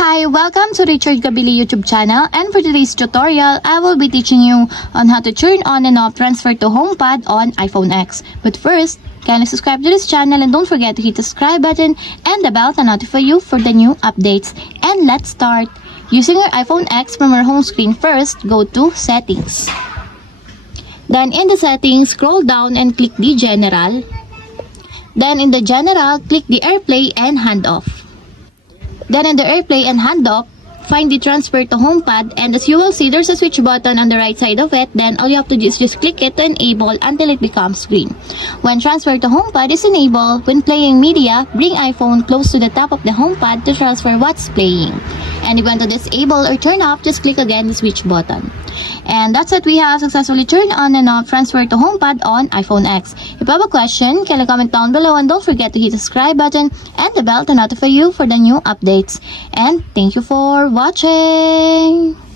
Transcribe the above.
Hi, welcome to Richard Gabili YouTube channel, and for today's tutorial, I will be teaching you on how to turn on and off transfer to homepod on iPhone X. But first, kindly subscribe to this channel and don't forget to hit the subscribe button and the bell to notify you for the new updates. And let's start. Using your iPhone X from your home screen, first go to Settings. Then in the Settings, scroll down and click the General. Then in the General, click the AirPlay and Handoff. Then in the AirPlay and Handoff, find the transfer to homepod, and as you will see, there's a switch button on the right side of it. Then all you have to do is just click it to enable until it becomes green. When transfer to homepod is enabled, when playing media, bring iPhone close to the top of the homepod to transfer what's playing. And if you want to disable or turn off, just click again the switch button. And that's it, we have successfully turned on and off transfer to homepod on iPhone X. If you have a question, kindly comment down below and don't forget to hit the subscribe button and the bell to notify you for the new updates. And thank you for watching!